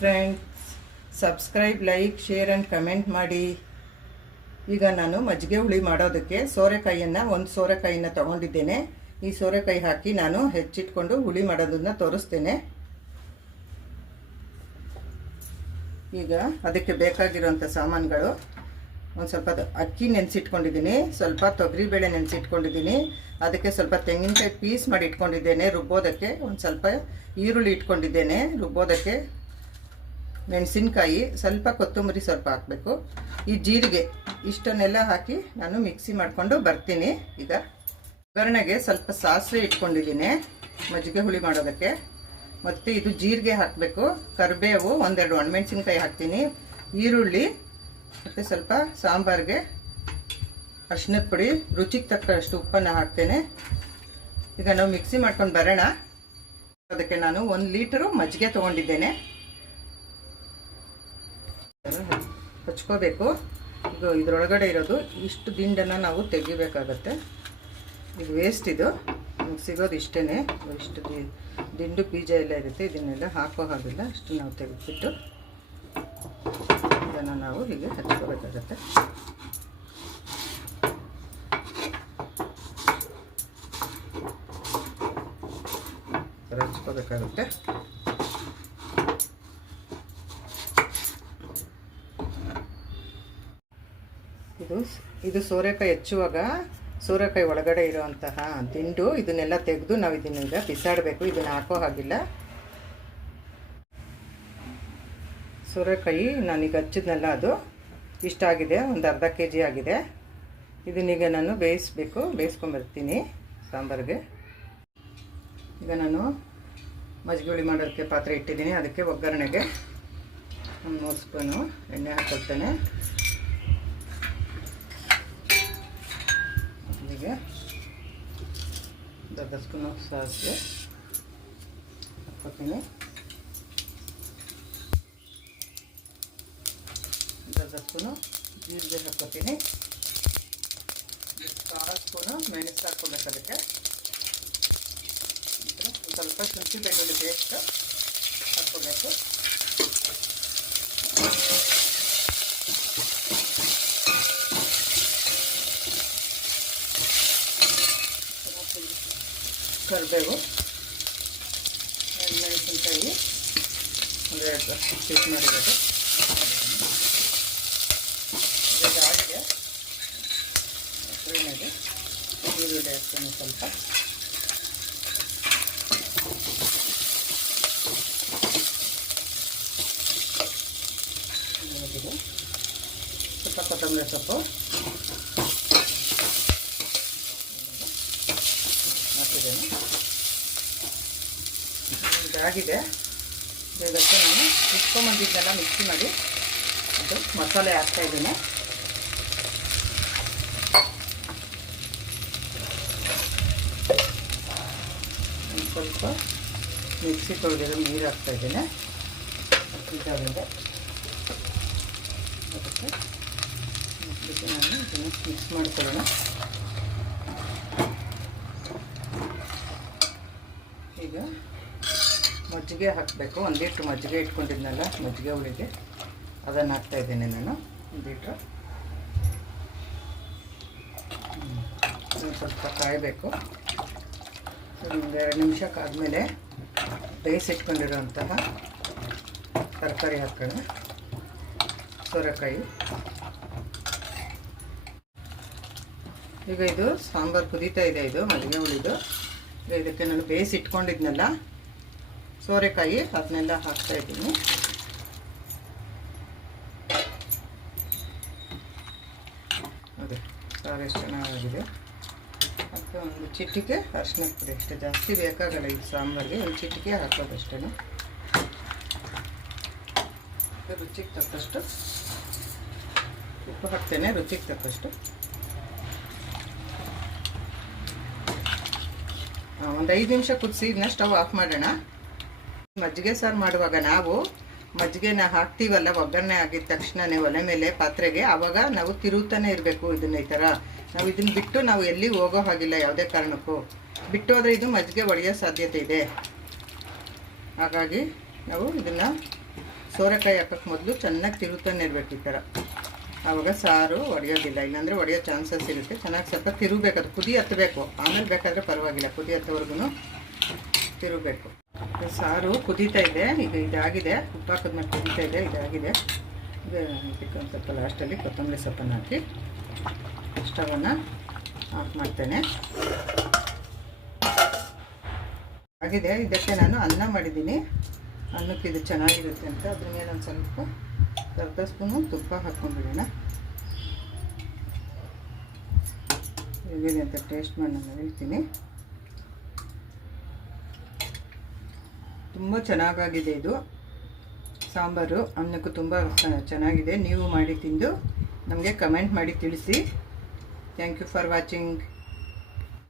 Friends, subscribe, like, share and comment ಮಾಡಿ. ಈಗ ನಾನು ಮಜ್ಜಿಗೆ ಹುಳಿ ಮಾಡೋದಕ್ಕೆ ಒಂದು ಸೋರೆಕಾಯಿನ ತೊಗೊಂಡಿದ್ದೇನೆ. ಈ ಸೋರೆಕಾಯಿ ಹಾಕಿ ನಾನು ಹೆಚ್ಚಿಟ್ಕೊಂಡು ಹುಳಿ ಮಾಡೋದನ್ನು ತೋರಿಸ್ತೇನೆ. ಈಗ ಅದಕ್ಕೆ ಬೇಕಾಗಿರುವಂಥ ಸಾಮಾನುಗಳು: ಒಂದು ಸ್ವಲ್ಪ ಅಕ್ಕಿ ನೆನೆಸಿಟ್ಕೊಂಡಿದ್ದೀನಿ, ಸ್ವಲ್ಪ ತೊಗರಿಬೇಳೆ ನೆನೆಸಿಟ್ಕೊಂಡಿದ್ದೀನಿ, ಅದಕ್ಕೆ ಸ್ವಲ್ಪ ತೆಂಗಿನಕಾಯಿ ಪೀಸ್ ಮಾಡಿ ಇಟ್ಕೊಂಡಿದ್ದೇನೆ ರುಬ್ಬೋದಕ್ಕೆ, ಒಂದು ಸ್ವಲ್ಪ ಈರುಳ್ಳಿ ಇಟ್ಕೊಂಡಿದ್ದೇನೆ ರುಬ್ಬೋದಕ್ಕೆ, ಮೆಣಸಿನ್ಕಾಯಿ, ಸ್ವಲ್ಪ ಕೊತ್ತಂಬರಿ ಸ್ವಲ್ಪ ಹಾಕಬೇಕು, ಈ ಜೀರಿಗೆ, ಇಷ್ಟನ್ನೆಲ್ಲ ಹಾಕಿ ನಾನು ಮಿಕ್ಸಿ ಮಾಡಿಕೊಂಡು ಬರ್ತೀನಿ. ಈಗ ಒಗ್ಗರಣೆಗೆ ಸ್ವಲ್ಪ ಸಾಸಿವೆ ಇಟ್ಕೊಂಡಿದ್ದೀನಿ ಮಜ್ಜಿಗೆ ಹುಳಿ ಮಾಡೋದಕ್ಕೆ, ಮತ್ತು ಇದು ಜೀರಿಗೆ ಹಾಕಬೇಕು, ಕರಿಬೇವು, ಒಂದೆರಡು ಒಣಮೆಣಸಿನ್ಕಾಯಿ ಹಾಕ್ತೀನಿ, ಈರುಳ್ಳಿ, ಮತ್ತು ಸ್ವಲ್ಪ ಸಾಂಬಾರಿಗೆ ಅರಿಶಿನದ ಪುಡಿ, ರುಚಿಗೆ ತಕ್ಕಷ್ಟು ಉಪ್ಪನ್ನು ಹಾಕ್ತೇನೆ. ಈಗ ನಾವು ಮಿಕ್ಸಿ ಮಾಡ್ಕೊಂಡು ಬರೋಣ. ಅದಕ್ಕೆ ನಾನು 1 ಲೀಟರು ಮಜ್ಜಿಗೆ ತೊಗೊಂಡಿದ್ದೇನೆ. ಹಚ್ಕೋಬೇಕು. ಇದು ಇದರೊಳಗಡೆ ಇರೋದು ಇಷ್ಟು ದಿಂಡನ್ನು ನಾವು ತೆಗಿಬೇಕಾಗತ್ತೆ. ಇದು ವೇಸ್ಟ್, ಇದು ಸಿಗೋದು ಇಷ್ಟೇ. ಇಷ್ಟು ದಿಂಡು ಬೀಜ ಎಲ್ಲ ಇರುತ್ತೆ, ಇದನ್ನೆಲ್ಲ ಹಾಕೋ ಹಾಗಿಲ್ಲ. ಇಷ್ಟು ನಾವು ತೆಗೆದುಬಿಟ್ಟು ಇದನ್ನು ನಾವು ಹೀಗೆ ಹಚ್ಕೋಬೇಕಾಗತ್ತೆ. ಹಚ್ಕೋಬೇಕಾಗುತ್ತೆ. ಇದು ಸೋರೆಕಾಯಿ ಹೆಚ್ಚುವಾಗ ಸೋರೆಕಾಯಿ ಒಳಗಡೆ ಇರುವಂತಹ ದಿಂಡು ಇದನ್ನೆಲ್ಲ ತೆಗೆದು ನಾವು ಇದನ್ನೆಲ್ಲ ಬಿಸಾಡಬೇಕು. ಇದನ್ನು ಹಾಕೋ ಹಾಗಿಲ್ಲ. ಸೋರೆಕಾಯಿ ನಾನೀಗ ಹಚ್ಚಿದ್ನಲ್ಲ, ಅದು ಇಷ್ಟ ಆಗಿದೆ, ಒಂದು ಅರ್ಧ kg ಆಗಿದೆ. ಇದನ್ನೀಗ ನಾನು ಬೇಯಿಸ್ಕೊಂಬರ್ತೀನಿ ಸಾಂಬಾರಿಗೆ. ಈಗ ನಾನು ಮಜ್ಜಿಗೆ ಹುಳಿ ಮಾಡೋದಕ್ಕೆ ಪಾತ್ರೆ ಇಟ್ಟಿದ್ದೀನಿ. ಅದಕ್ಕೆ ಒಗ್ಗರಣೆಗೆ ಒಂದು 3 ಸ್ಪೂನು ಎಣ್ಣೆ ಹಾಕ್ಕೊಳ್ತೇನೆ. ಹೀಗೆ ಅರ್ಧ ಸ್ಪೂನು ಸಾಸಿವೆ ಹಾಕ್ಕೊತೀನಿ, ಅರ್ಧ ಸ್ಪೂನು ಜೀರಿಗೆ ಹಾಕ್ಕೊತೀನಿ, 1 ಸ್ಪೂನು ಮೆಣಸು ಹಾಕ್ಕೊಬೇಕು. ಅದಕ್ಕೆ ಸ್ವಲ್ಪ ಶುಂಠಿ ಬೆಳ್ಳುಳ್ಳಿ ಪೇಸ್ಟ್ ಹಾಕ್ಕೊಬೇಕು. ಕರಿಬೇವು, ಮೆಣಸಿನ್ಕಾಯಿ ಒಂದು 2 ಪೀಸ್ ಮಾಡಿರೋದು. ಇದಾಗಿದೆ. ಎಣ್ಣೆಗೆ ಈರುಳ್ಳಿ ಹಾಕ್ತೀನಿ ಸ್ವಲ್ಪ, ಸ್ವಲ್ಪ ಕೊತ್ತಂಬರಿ ಸೊಪ್ಪು ಹಾಕಿದ್ದೇನೆ. ಇದಾಗಿದೆ. ಇದಕ್ಕೆ ನಾನು ಇಟ್ಕೊಂಬಂದಿದ್ದೆಲ್ಲ ಮಿಕ್ಸಿ ಮಾಡಿ ಅದು ಮಸಾಲೆ ಹಾಕ್ತಾಯಿದ್ದೀನಿ. ಒಂದು ಸ್ವಲ್ಪ ಮಿಕ್ಸಿ ತೊಳೆದಿರೋ ನೀರು ಹಾಕ್ತಾಯಿದ್ದೀನಿ. ಇದಾಗಿದೆ. ಅದಕ್ಕೆ ನಾನು ಇದನ್ನು ಮಿಕ್ಸ್ ಮಾಡ್ಕೊಳ್ಳೋಣ. ಈಗ ಮಜ್ಜಿಗೆ ಹಾಕಬೇಕು. 1 ಲೀಟ್ರ್ ಮಜ್ಜಿಗೆ ಇಟ್ಕೊಂಡಿದ್ನಲ್ಲ ಮಜ್ಜಿಗೆ ಹುಳಿಗೆ, ಅದನ್ನು ಹಾಕ್ತಾಯಿದ್ದೀನಿ ನಾನು. 1 ಲೀಟ್ರ್ ಸ್ವಲ್ಪ ಕಾಯಬೇಕು. ಒಂದು 2 ನಿಮಿಷಕ್ಕಾದಮೇಲೆ ಬೇಯಿಸಿಟ್ಕೊಂಡಿರೋಂತಹ ತರಕಾರಿ ಹಾಕೋಣ. ಸೋರೆಕಾಯಿ. ಈಗ ಇದು ಸಾಂಬಾರು ಕುದೀತಾ ಇದೆ. ಇದು ಮಜ್ಜಿಗೆ ಹುಳಿದು. ಇದಕ್ಕೆ ನಾನು ಬೇಯಿಸಿಟ್ಕೊಂಡಿದ್ನಲ್ಲ ಸೋರೆಕಾಯಿ, ಅದನ್ನೆಲ್ಲ ಹಾಕ್ತಾಯಿದ್ದೀನಿ. ಅದೇ ಸಾರು ಎಷ್ಟು ಚೆನ್ನಾಗಿದೆ. ಮತ್ತು ಒಂದು ಚಿಟಿಕೆ ಅರಿಶಿನ ಪುಡಿ, ಅಷ್ಟೇ, ಜಾಸ್ತಿ ಬೇಕಾಗಲ್ಲ ಈ ಸಾಂಬಾರಿಗೆ. ಒಂದು ಚಿಟಿಕೆ ಹಾಕೋದಷ್ಟೇ. ರುಚಿಗೆ ತಕ್ಕಷ್ಟು ಉಪ್ಪು ಹಾಕ್ತೇನೆ, ರುಚಿಗೆ ತಕ್ಕಷ್ಟು. ಒಂದು 5 ನಿಮಿಷ ಕುದಿಸಿ ಇದನ್ನ ಸ್ಟವ್ ಆಫ್ ಮಾಡೋಣ. ಮಜ್ಜಿಗೆ ಸಾರು ಮಾಡುವಾಗ ನಾವು ಮಜ್ಜಿಗೆನ ಹಾಕ್ತೀವಲ್ಲ, ಒಗ್ಗರಣೆ ಆಗಿದ ತಕ್ಷಣವೇ ಒಲೆ ಮೇಲೆ ಪಾತ್ರೆಗೆ, ಆವಾಗ ನಾವು ತಿರುಗ್ತಾನೆ ಇರಬೇಕು. ಇದನ್ನ ಈ ಥರ ನಾವು ಇದನ್ನು ಬಿಟ್ಟು ನಾವು ಎಲ್ಲಿ ಹೋಗೋ ಹಾಗಿಲ್ಲ. ಯಾವುದೇ ಕಾರಣಕ್ಕೂ ಬಿಟ್ಟು ಹೋದರೆ ಇದು ಮಜ್ಜಿಗೆ ಒಡೆಯೋ ಸಾಧ್ಯತೆ ಇದೆ. ಹಾಗಾಗಿ ನಾವು ಇದನ್ನು ಸೋರೆಕಾಯಿ ಹಾಕೋಕ್ಕೆ ಮೊದಲು ಚೆನ್ನಾಗಿ ತಿರುಗ್ತಾನೆ ಇರಬೇಕು ಈ ಥರ. ಆವಾಗ ಸಾರು ಒಡೆಯೋದಿಲ್ಲ, ಇಲ್ಲಾಂದರೆ ಒಡೆಯೋ ಚಾನ್ಸಸ್ ಇರುತ್ತೆ. ಚೆನ್ನಾಗಿ ಸ್ವಲ್ಪ ತಿರುಗಬೇಕು, ಅದು ಕುದಿ ಹತ್ತಬೇಕು. ಆಮೇಲೆ ಬೇಕಾದರೆ ಪರವಾಗಿಲ್ಲ, ಕುದಿ ಹತ್ತೋವರೆಗೂ ತಿರುಗಬೇಕು. ಸಾರು ಕುದೀತಾ ಇದೆ, ಈಗ ಇದಾಗಿದೆ. ಉಪ್ಪು ಹಾಕಿದ್ಮೇಲೆ ಕುದೀತಾ ಇದೆ, ಇದಾಗಿದೆ. ಇದಕ್ಕೆ ಒಂದು ಸ್ವಲ್ಪ ಲಾಸ್ಟಲ್ಲಿ ಕೊತ್ತಂಬರಿ ಸೊಪ್ಪನ್ನು ಹಾಕಿ ಸ್ಟವನ್ನು ಆಫ್ ಮಾಡ್ತೇನೆ. ಆಗಿದೆ. ಇದಕ್ಕೆ ನಾನು ಅನ್ನ ಮಾಡಿದ್ದೀನಿ. ಅನ್ನಕ್ಕೆ ಇದು ಚೆನ್ನಾಗಿರುತ್ತೆ ಅಂತ ಅದ್ರ ಮೇಲೆ ಒಂದು ಸ್ವಲ್ಪ ಅರ್ಧ ಸ್ಪೂನು ತುಪ್ಪ ಹಾಕ್ಕೊಂಡ್ಬಿಡೋಣ. ಹೇಗಿದೆ ಅಂತ ಟೇಸ್ಟ್ ಮಾಡಿ ನಾನು ಹೇಳ್ತೀನಿ. ತುಂಬ ಚೆನ್ನಾಗಾಗಿದೆ ಇದು ಸಾಂಬಾರು. ಅನ್ನಕ್ಕೂ ತುಂಬ ಚೆನ್ನಾಗಿದೆ. ನೀವು ಮಾಡಿ ತಿಂದು ನಮಗೆ ಕಮೆಂಟ್ ಮಾಡಿ ತಿಳಿಸಿ. Thank you for watching.